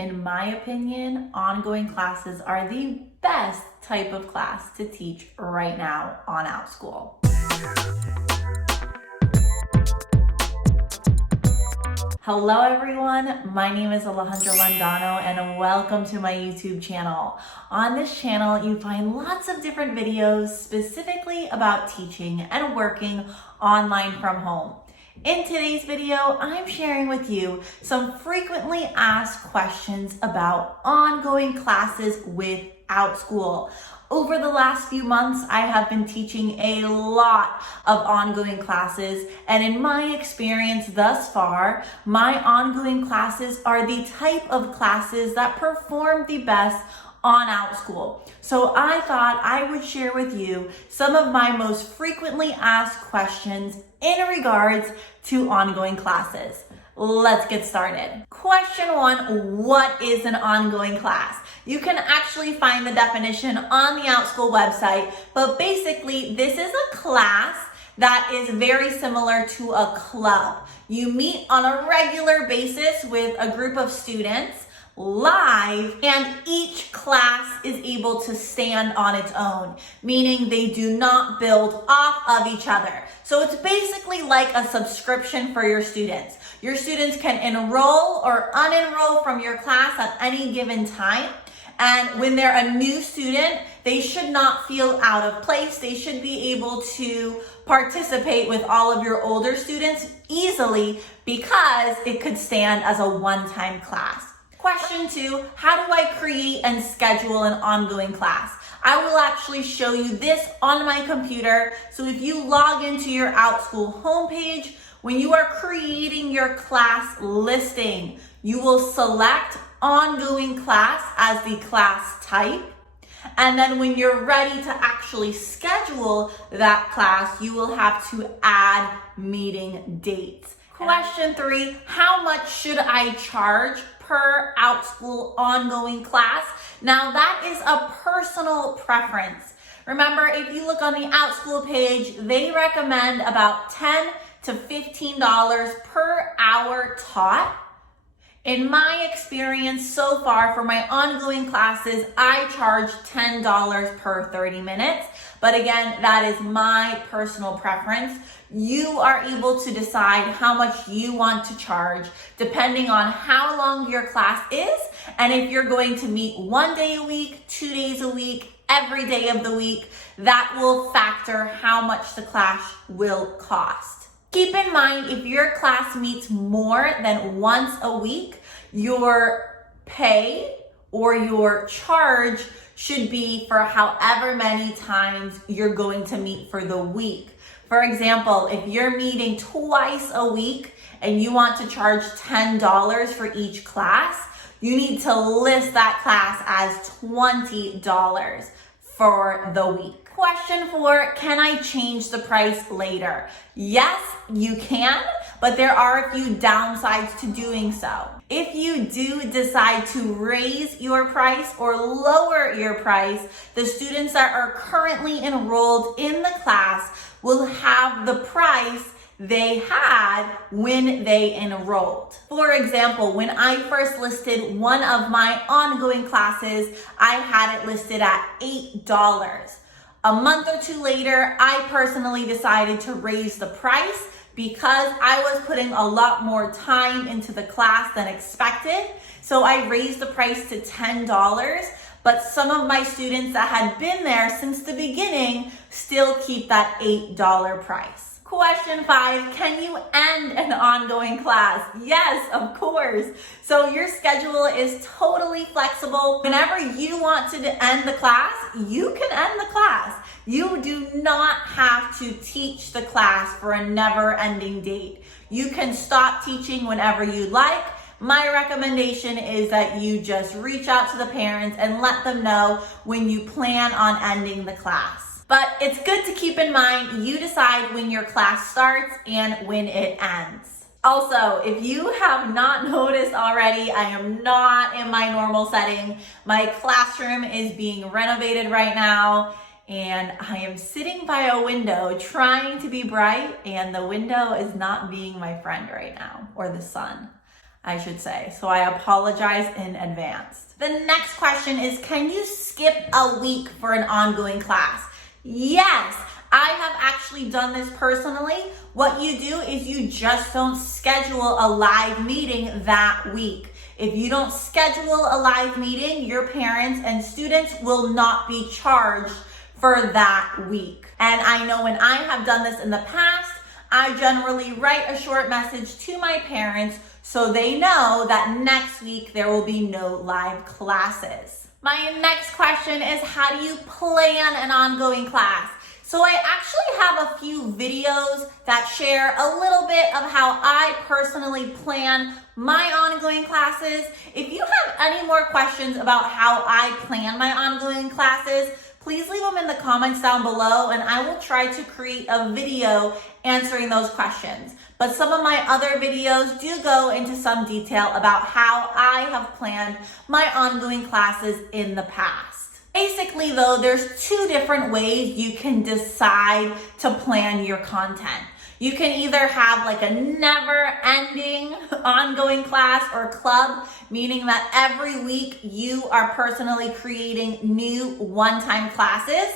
In my opinion, ongoing classes are the best type of class to teach right now on Outschool. Hello everyone, my name is Alejandra Landano and welcome to my YouTube channel. On this channel, you find lots of different videos specifically about teaching and working online from home. In today's video, I'm sharing with you some frequently asked questions about ongoing classes with Outschool. Over the last few months, I have been teaching a lot of ongoing classes, and in my experience thus far, my ongoing classes are the type of classes that perform the best on Outschool. So I thought I would share with you some of my most frequently asked questions in regards to ongoing classes. Let's get started. Question one, what is an ongoing class? You can actually find the definition on the Outschool website, but basically this is a class that is very similar to a club. You meet on a regular basis with a group of students live, and each class is able to stand on its own, meaning they do not build off of each other. So it's basically like a subscription for your students. Your students can enroll or unenroll from your class at any given time. And when they're a new student, they should not feel out of place. They should be able to participate with all of your older students easily because it could stand as a one-time class. Question two, how do I create and schedule an ongoing class? I will actually show you this on my computer. So if you log into your Outschool homepage, when you are creating your class listing, you will select ongoing class as the class type. And then when you're ready to actually schedule that class, you will have to add meeting dates. Question three, how much should I charge per Outschool ongoing class? Now that is a personal preference. Remember, if you look on the Outschool page, they recommend about $10 to $15 per hour taught. In my experience so far for my ongoing classes, I charge $10 per 30 minutes. But again, that is my personal preference. You are able to decide how much you want to charge depending on how long your class is and if you're going to meet 1 day a week, 2 days a week, every day of the week. That will factor how much the class will cost. Keep in mind, if your class meets more than once a week, your pay or your charge should be for however many times you're going to meet for the week. For example, if you're meeting twice a week and you want to charge $10 for each class, you need to list that class as $20 for the week. Question four, can I change the price later? Yes, you can, but there are a few downsides to doing so. If you do decide to raise your price or lower your price, the students that are currently enrolled in the class will have the price they had when they enrolled. For example, when I first listed one of my ongoing classes, I had it listed at $8. A month or two later, I personally decided to raise the price because I was putting a lot more time into the class than expected. So I raised the price to $10, but some of my students that had been there since the beginning still keep that $8 price. Question five, can you end an ongoing class? Yes, of course. So your schedule is totally flexible. Whenever you want to end the class, you can end the class. You do not have to teach the class for a never-ending date. You can stop teaching whenever you like. My recommendation is that you just reach out to the parents and let them know when you plan on ending the class. But it's good to keep in mind, you decide when your class starts and when it ends. Also, if you have not noticed already, I am not in my normal setting. My classroom is being renovated right now, and I am sitting by a window trying to be bright, and the window is not being my friend right now, or the sun. I should say. So I apologize in advance. The next question is, can you skip a week for an ongoing class? Yes, I have actually done this personally. What you do is you just don't schedule a live meeting that week. If you don't schedule a live meeting, your parents and students will not be charged for that week. And I know when I have done this in the past, I generally write a short message to my parents so they know that next week there will be no live classes. My next question is, how do you plan an ongoing class? So I actually have a few videos that share a little bit of how I personally plan my ongoing classes. If you have any more questions about how I plan my ongoing classes, please leave them in the comments down below and I will try to create a video answering those questions. But some of my other videos do go into some detail about how I have planned my ongoing classes in the past. Basically though, there's two different ways you can decide to plan your content. You can either have like a never-ending ongoing class or club, meaning that every week you are personally creating new one-time classes,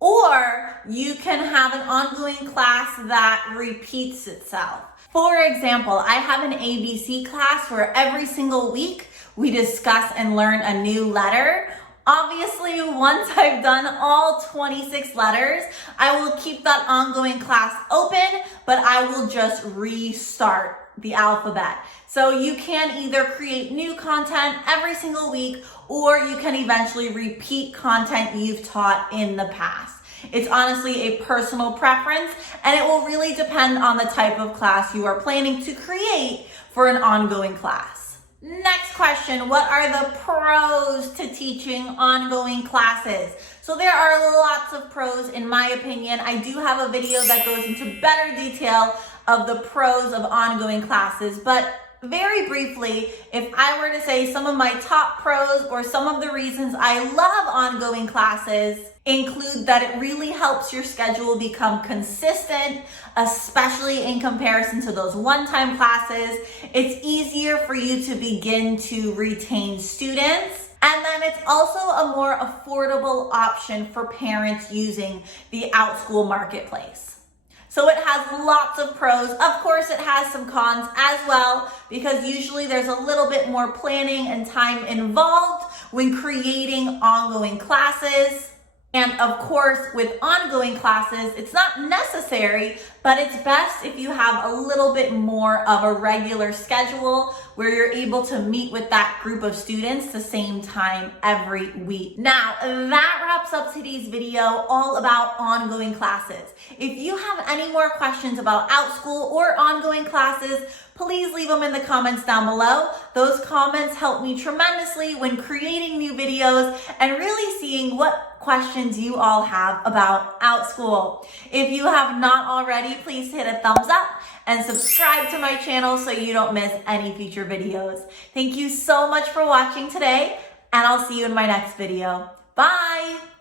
or you can have an ongoing class that repeats itself. For example, I have an ABC class where every single week we discuss and learn a new letter. Obviously, once I've done all 26 letters, I will keep that ongoing class open, but I will just restart the alphabet. So you can either create new content every single week, or you can eventually repeat content you've taught in the past. It's honestly a personal preference, and it will really depend on the type of class you are planning to create for an ongoing class. Next question, what are the pros to teaching ongoing classes? So there are lots of pros in my opinion. I do have a video that goes into better detail of the pros of ongoing classes, but very briefly, if I were to say some of my top pros or some of the reasons I love ongoing classes include that it really helps your schedule become consistent, especially in comparison to those one-time classes. It's easier for you to begin to retain students. And then it's also a more affordable option for parents using the Outschool marketplace. So it has lots of pros. Of course, it has some cons as well, because usually there's a little bit more planning and time involved when creating ongoing classes. And of course, with ongoing classes, it's not necessary, but it's best if you have a little bit more of a regular schedule where you're able to meet with that group of students the same time every week. Now, that wraps up today's video all about ongoing classes. If you have any more questions about Outschool or ongoing classes, please leave them in the comments down below. Those comments help me tremendously when creating new videos and really seeing what questions you all have about Outschool. If you have not already, please hit a thumbs up and subscribe to my channel so you don't miss any future videos. Thank you so much for watching today, and I'll see you in my next video. Bye!